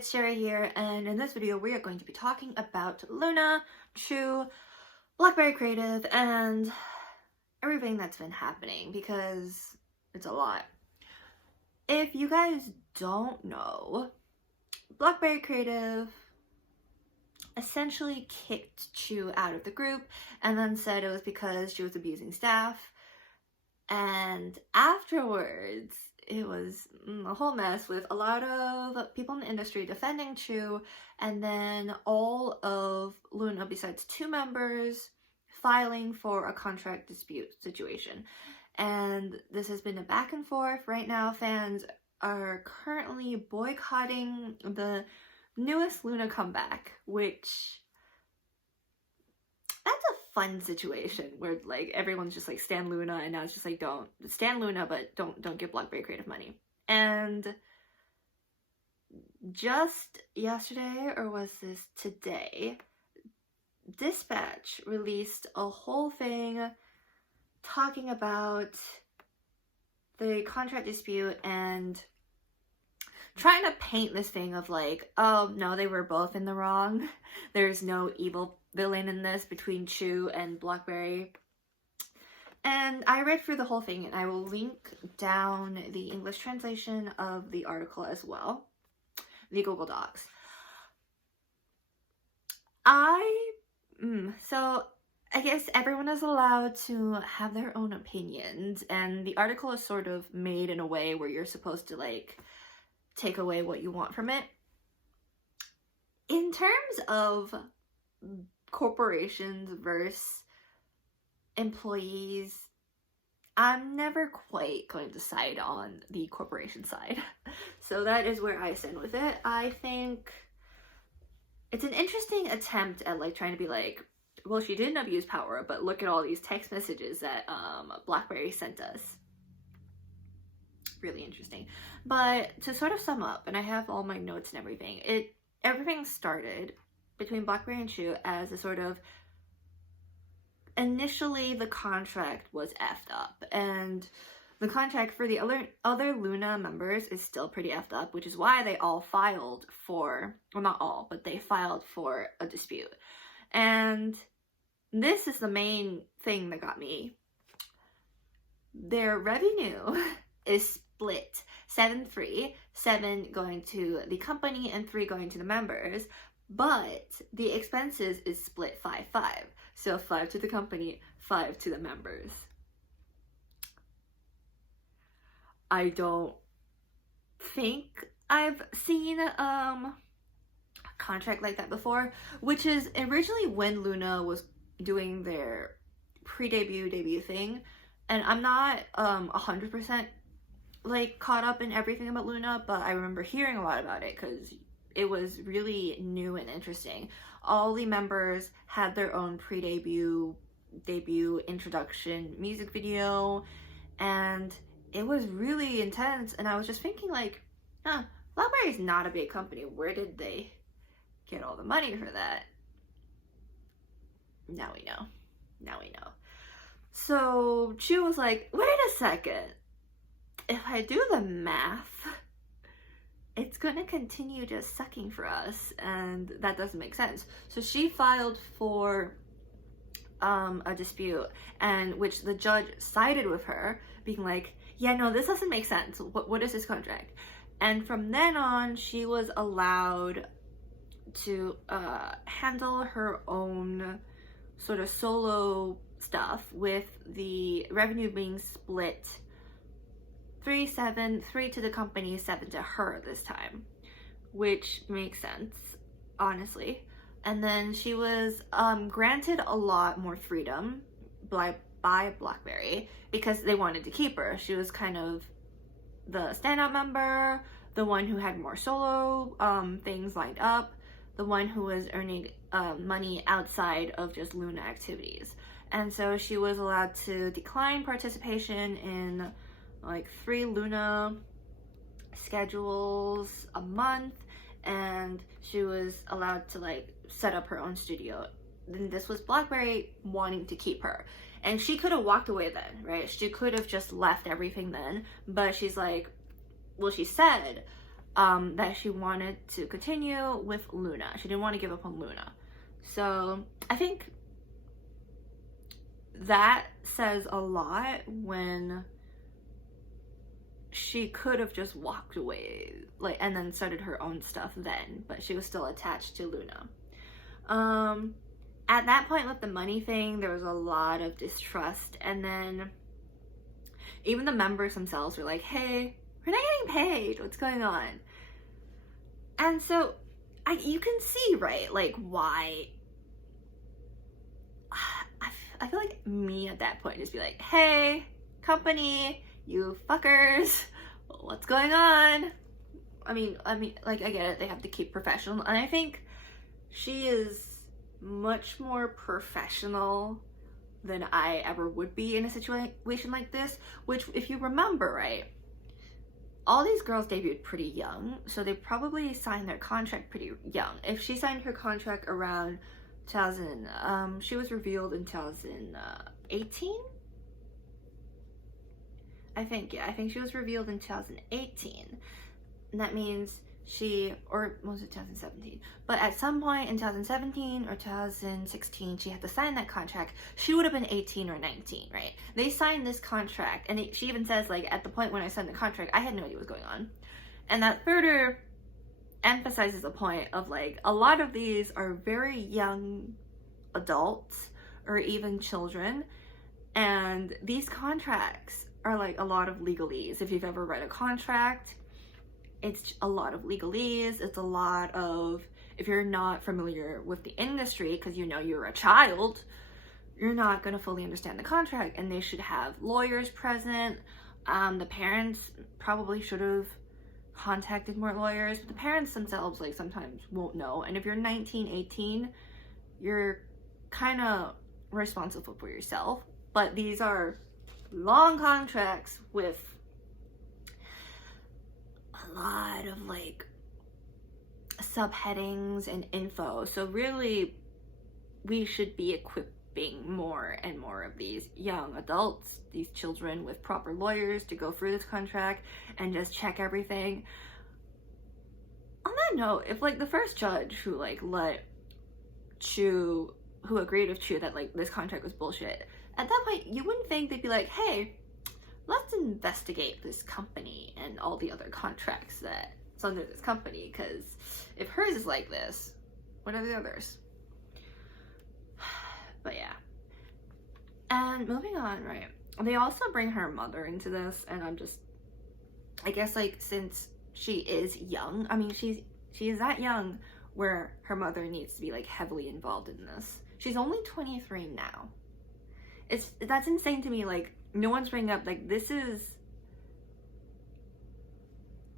it's Sheri here, and in this video we are going to be talking about Loona, Chuu, Blockberry Creative, and everything that's been happening, because it's a lot. If you guys don't know, Blockberry Creative essentially kicked Chuu out of the group and then said it was because she was abusing staff, and afterwards it was a whole mess with a lot of people in the industry defending Chuu, and then all of Loona, besides 2 members, filing for a contract dispute situation. And this has been a back and forth. Right now, fans are currently boycotting the newest Loona comeback, which that's a fun situation where like everyone's just like stan Loona, and now it's just like don't stan Loona but don't give Blockberry Creative money. And just yesterday, or was this today, Dispatch released a whole thing talking about the contract dispute and trying to paint this thing of like, oh no, they were both in the wrong. There's no evil villain in this between Chuu and Blockberry. And I read through the whole thing, and I will link down the English translation of the article as well, the Google Docs. So I guess everyone is allowed to have their own opinions, and the article is sort of made in a way where you're supposed to like take away what you want from it. In terms of corporations versus employees, I'm never quite going to side on the corporation side. So that is where I stand with it. I think it's an interesting attempt at like trying to be like, well, she didn't abuse power, but look at all these text messages that Blockberry sent us. Really interesting. But to sort of sum up, and I have all my notes and everything, everything started between Blockberry and Chuu as a sort of, initially the contract was effed up, and the contract for the other Loona members is still pretty effed up, which is why they all filed for, well, not all, but they filed for a dispute. And this is the main thing that got me. Their revenue is split 7-3, 7 going to the company and 3 going to the members, but the expenses is split 5-5. So 5 to the company, 5 to the members. I don't think I've seen a contract like that before, which is originally when Loona was doing their debut thing, and I'm not 100% like caught up in everything about Loona, but I remember hearing a lot about it because it was really new and interesting. All the members had their own debut introduction music video, and it was really intense. And I was just thinking like, Blockberry's not a big company. Where did they get all the money for that? Now we know. So Chuu was like, wait a second. If I do the math, it's gonna continue just sucking for us, and that doesn't make sense. So she filed for a dispute, and which the judge sided with her, being like, yeah, no, this doesn't make sense. What is this contract? And from then on, she was allowed to handle her own sort of solo stuff, with the revenue being split 3-7, 3 to the company, 7 to her this time, which makes sense, honestly. And then she was granted a lot more freedom by Blockberry because they wanted to keep her. She was kind of the standout member, the one who had more solo things lined up, the one who was earning money outside of just Loona activities. And so she was allowed to decline participation in like 3 Loona schedules a month, and she was allowed to like set up her own studio. Then this was Blockberry wanting to keep her, and she could have walked away then, right? She could have just left everything then, but she's like, well, she said, that she wanted to continue with Loona. She didn't want to give up on Loona. So I think that says a lot when she could have just walked away, like, and then started her own stuff then, but she was still attached to Loona. At that point with the money thing, there was a lot of distrust, and then even the members themselves were like, hey, we're not getting paid, what's going on? And so you can see, right, like, why I feel like me at that point just be like, hey, company, you fuckers, what's going on? I mean, like, I get it, they have to keep professional, and I think she is much more professional than I ever would be in a situation like this, which, if you remember, right, all these girls debuted pretty young, so they probably signed their contract pretty young. If she signed her contract around 2000, she was revealed in 2018? I think she was revealed in 2018. And that means or was it 2017? But at some point in 2017 or 2016, she had to sign that contract. She would have been 18 or 19, right? They signed this contract, and she even says, like, at the point when I signed the contract, I had no idea what was going on. And that further emphasizes the point of, like, a lot of these are very young adults or even children, and these contracts are like a lot of legalese. If you've ever read a contract, it's a lot of legalese. It's a lot of, if you're not familiar with the industry because you know you're a child, you're not going to fully understand the contract, and they should have lawyers present. The parents probably should have contacted more lawyers, but the parents themselves, like, sometimes won't know. And if you're 19, 18, you're kind of responsible for yourself. But these are long contracts with a lot of, like, subheadings and info. So really, we should be equipping more and more of these young adults, these children, with proper lawyers to go through this contract and just check everything. On that note, if, like, the first judge who, like, let Chuu, who agreed with Chuu that, like, this contract was bullshit, at that point, you wouldn't think they'd be like, hey, let's investigate this company and all the other contracts that's under this company, because if hers is like this, what are the others? But yeah. And moving on, right, they also bring her mother into this, and I guess, like, since she is young, I mean, she is that young where her mother needs to be, like, heavily involved in this. She's only 23 now. That's insane to me. Like, no one's bringing up, like, this is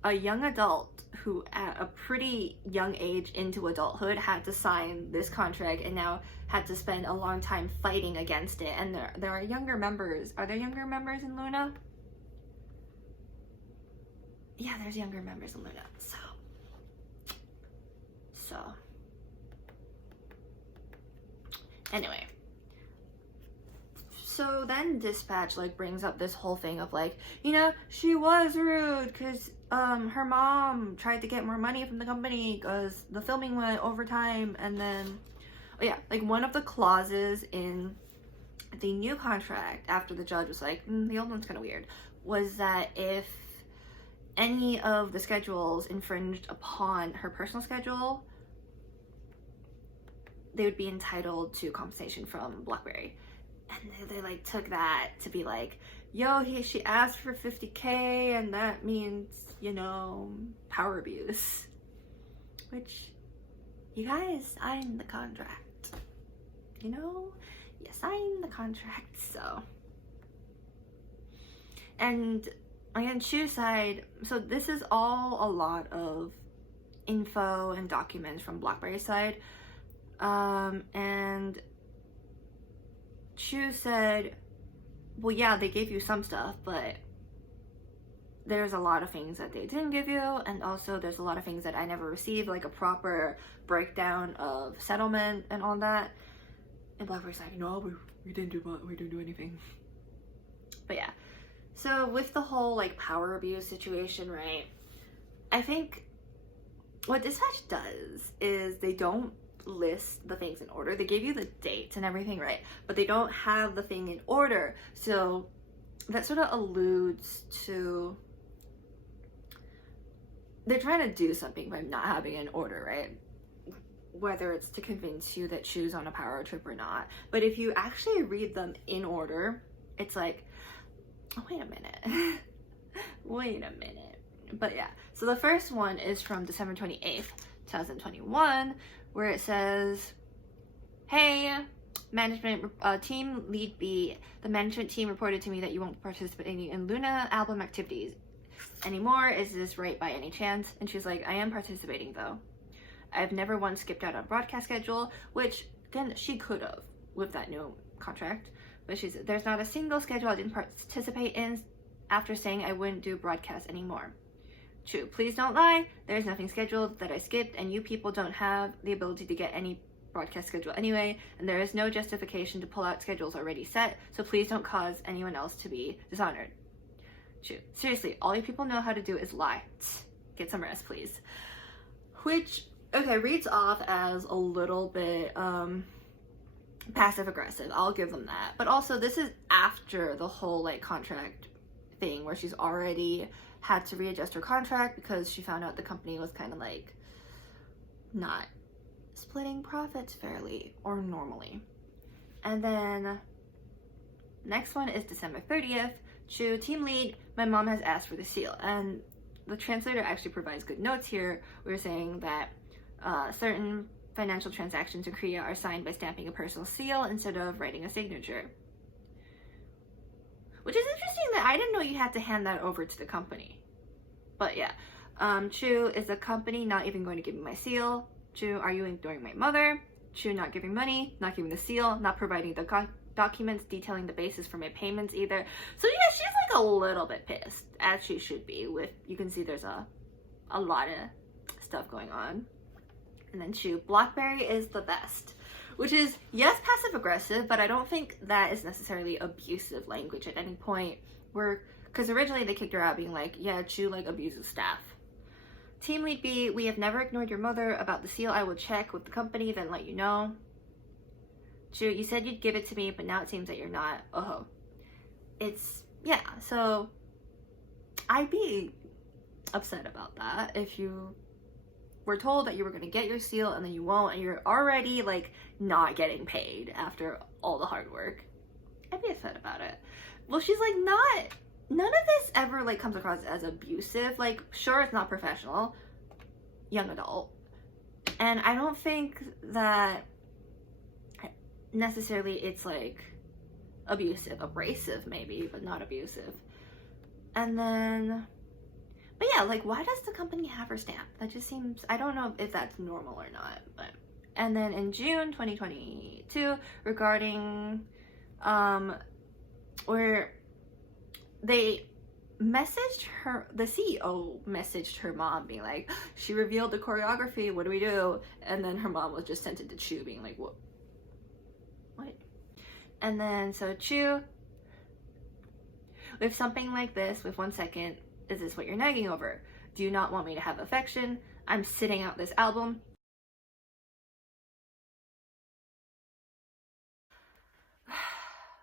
a young adult who at a pretty young age into adulthood had to sign this contract and now had to spend a long time fighting against it. And there are younger members. Are there younger members in Loona? Yeah, there's younger members in Loona. So anyway. So then Dispatch, like, brings up this whole thing of, like, you know, she was rude because her mom tried to get more money from the company because the filming went overtime. And then, oh yeah, like, one of the clauses in the new contract, after the judge was like, the old one's kind of weird, was that if any of the schedules infringed upon her personal schedule, they would be entitled to compensation from Blockberry. And they like took that to be like, yo, she asked for $50K, and that means, you know, power abuse. Which, you guys signed the contract. You know? You signed the contract, so. And on Chuu's side, so this is all a lot of info and documents from Blockberry's side. And Chuu said, well, yeah, they gave you some stuff, but there's a lot of things that they didn't give you, and also there's a lot of things that I never received, like a proper breakdown of settlement and all that. And Blockberry's like, no, we didn't do anything. But yeah, so with the whole, like, power abuse situation, right, I think what dispatch does is they don't list the things in order. They give you the dates and everything, right? But they don't have the thing in order. So that sort of alludes to they're trying to do something by not having an order, right? Whether it's to convince you that Chuu's on a power trip or not. But if you actually read them in order, it's like, oh, wait a minute. Wait a minute. But yeah, so the first one is from December 28th, 2021, where it says, hey, management team lead B, the management team reported to me that you won't participate in Loona album activities anymore. Is this right by any chance? And she's like, I am participating though. I've never once skipped out on broadcast schedule, which then she could have with that new contract. But she's, there's not a single schedule I didn't participate in after saying I wouldn't do broadcast anymore. Chuu, please don't lie. There's nothing scheduled that I skipped, and you people don't have the ability to get any broadcast schedule anyway, and there is no justification to pull out schedules already set, so please don't cause anyone else to be dishonored. Chuu, seriously, all you people know how to do is lie. Get some rest, please. Which, okay, reads off as a little bit passive aggressive. I'll give them that. But also, this is after the whole like contract thing where she's already had to readjust her contract because she found out the company was kind of like not splitting profits fairly or normally. And then next one is December 30th. Chuu, team lead, my mom has asked for the seal. And the translator actually provides good notes here. We're saying that certain financial transactions in Korea are signed by stamping a personal seal instead of writing a signature. Which is interesting that I didn't know you had to hand that over to the company. But yeah, Chuu, is the company not even going to give me my seal? Chuu, are you ignoring my mother? Chuu, not giving money, not giving the seal, not providing the documents detailing the basis for my payments either. So yeah, she's like a little bit pissed, as she should be. With, you can see there's a lot of stuff going on. And then Chuu, Blockberry is the best. Which is, yes, passive aggressive, but I don't think that is necessarily abusive language at any point. Because originally they kicked her out being like, yeah, Chuu like abuses staff. Team lead B, we have never ignored your mother about the seal. I will check with the company, then let you know. Chuu, you said you'd give it to me, but now it seems that you're not. Oh, it's, yeah, so I'd be upset about that if you were told that you were going to get your seal and then you won't, and you're already like not getting paid after all the hard work. I'd be upset about it. Well, she's like, none of this ever like comes across as abusive. Like, sure, it's not professional, young adult, and I don't think that necessarily it's like abusive, abrasive maybe, but not abusive. And then, but yeah, like, why does the company have her stamp? That just seems, I don't know if that's normal or not, but. And then in June 2022, regarding, where they messaged her, the CEO messaged her mom being like, she revealed the choreography, what do we do? And then her mom was just sent it to Chuu being like, what? And then, so Chuu, with something like this, with 1 second, is this what you're nagging over? Do you not want me to have affection? I'm sitting out this album.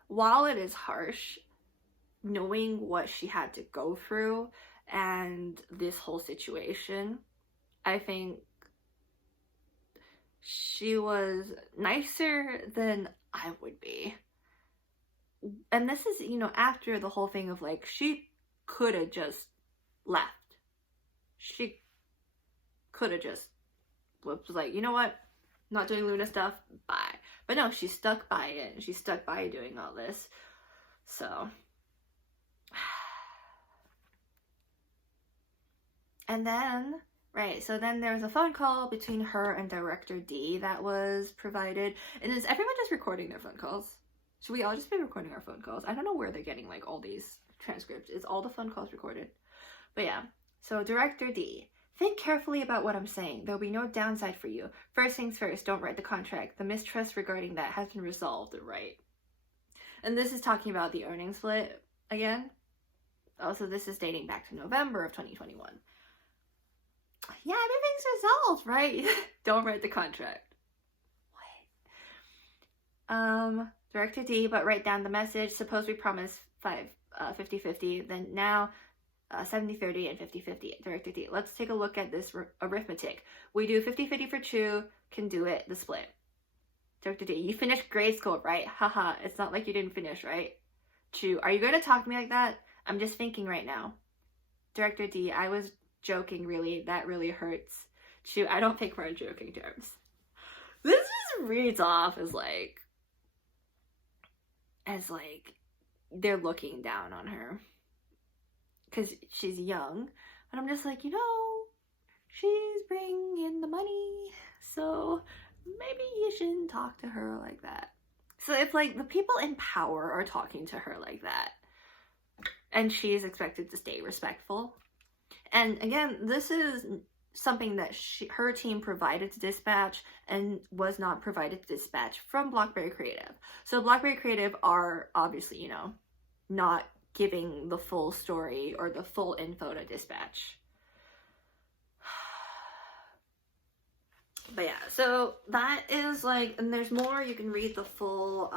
While it is harsh, knowing what she had to go through and this whole situation, I think she was nicer than I would be. And this is, you know, after the whole thing of like, she could have just left. She could have just was like, you know what, not doing Loona stuff, bye. But no, she stuck by it, and she stuck by doing all this. So, and then, right, so then there was a phone call between her and Director D that was provided. And is everyone just recording their phone calls? Should we all just be recording our phone calls? I don't know where they're getting like all these transcripts. Is all the phone calls recorded? But yeah, so Director D, think carefully about what I'm saying. There'll be no downside for you. First things first, don't write the contract. The mistrust regarding that has been resolved, right? And this is talking about the earnings split again. Also, this is dating back to November of 2021. yeah, everything's resolved, right? Don't write the contract. What? Director D, but write down the message. Suppose we promise 50-50, then now 70-30 and 50-50. Director D, let's take a look at this arithmetic. We do 50-50 for Chuu, can do it, the split. Director D, you finished grade school, right? Haha, it's not like you didn't finish, right? Chuu, are you going to talk to me like that? I'm just thinking right now. Director D, I was joking, really. That really hurts. Chuu, I don't think we're in joking terms. This just reads off as like they're looking down on her because she's young. And I'm just like, you know, she's bringing in the money, so maybe you shouldn't talk to her like that. So if like the people in power are talking to her like that, and she is expected to stay respectful. And again, this is something that her team provided to Dispatch and was not provided to Dispatch from Blockberry Creative. So Blockberry Creative are obviously, you know, not giving the full story or the full info to Dispatch. But yeah, so that is like, and there's more. You can read the full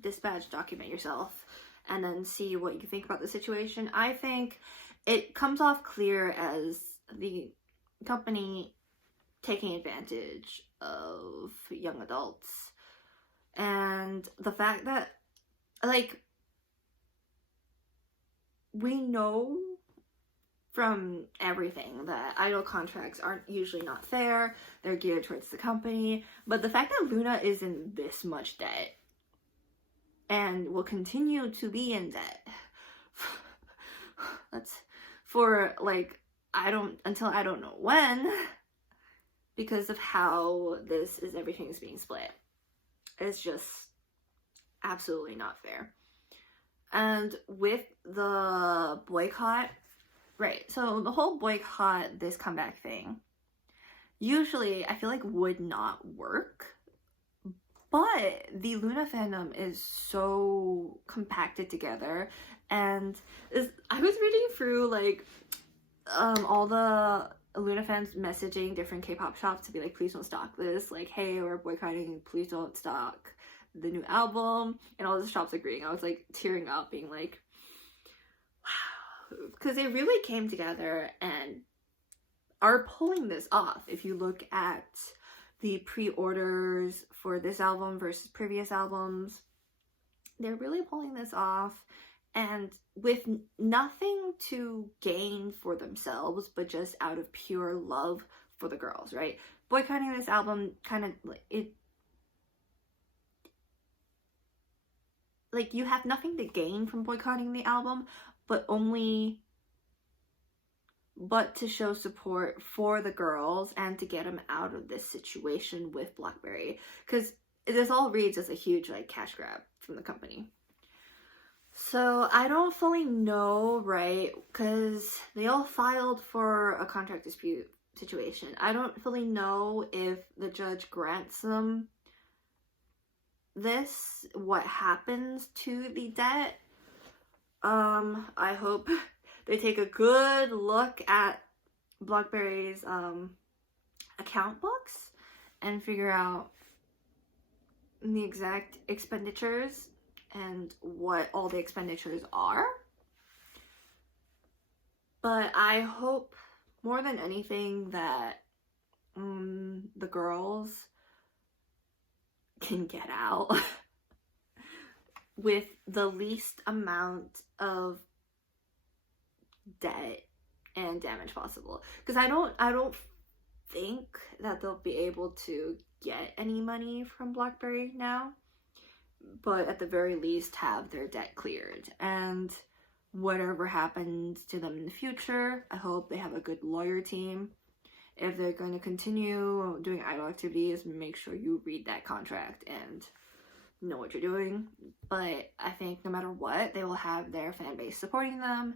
Dispatch document yourself and then see what you think about the situation. I think it comes off clear as the company taking advantage of young adults, and the fact that like we know from everything that idol contracts aren't usually not fair, they're geared towards the company, but the fact that Loona is in this much debt and will continue to be in debt that's for like until I don't know when, because of how everything's being split. It's just absolutely not fair. And with the boycott, right, so the whole boycott this comeback thing usually I feel like would not work, but the Loona fandom is so compacted together, and I was reading through like all the Loona fans messaging different K-pop shops to be like, please don't stock this, like, hey, we're boycotting, please don't stock the new album, and all the shops agreeing. I was like tearing up, being like, wow, because they really came together and are pulling this off. If you look at the pre-orders for this album versus previous albums, they're really pulling this off, and with nothing to gain for themselves, but just out of pure love for the girls, right? Boycotting this album kind of like you have nothing to gain from boycotting the album, but to show support for the girls and to get them out of this situation with Blockberry, because this all reads as a huge like cash grab from the company. So I don't fully know, right, because they all filed for a contract dispute situation. I don't fully know if the judge grants them this, what happens to the debt. I hope they take a good look at Blockberry's account books and figure out the exact expenditures and what all the expenditures are. But I hope more than anything that the girls can get out with the least amount of debt and damage possible, because I don't think that they'll be able to get any money from Blockberry now, but at the very least have their debt cleared. And whatever happens to them in the future, I hope they have a good lawyer team. If they're going to continue doing idol activities, make sure you read that contract and know what you're doing. But I think no matter what, they will have their fan base supporting them,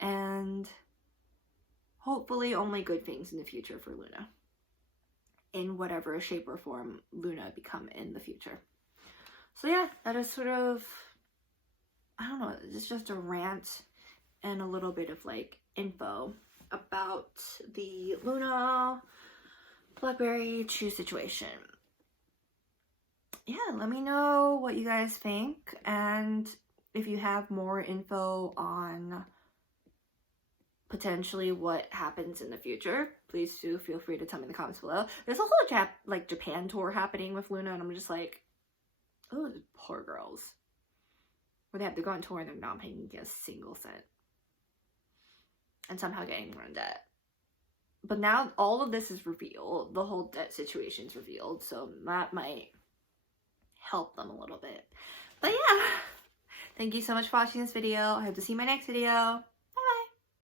and hopefully only good things in the future for Loona, in whatever shape or form Loona become in the future. So yeah, that is sort of, I don't know, it's just a rant and a little bit of like info about the Loona Blockberry Chuu situation. Yeah, let me know what you guys think, and if you have more info on potentially what happens in the future, please do feel free to tell me in the comments below. There's a whole Japan tour happening with Loona, and I'm just like, oh, poor girls. Where they have to go on tour and they're not paying a single cent. And somehow getting more in debt. But now all of this is revealed. The whole debt situation is revealed. So that might help them a little bit. But yeah. Thank you so much for watching this video. I hope to see you in my next video.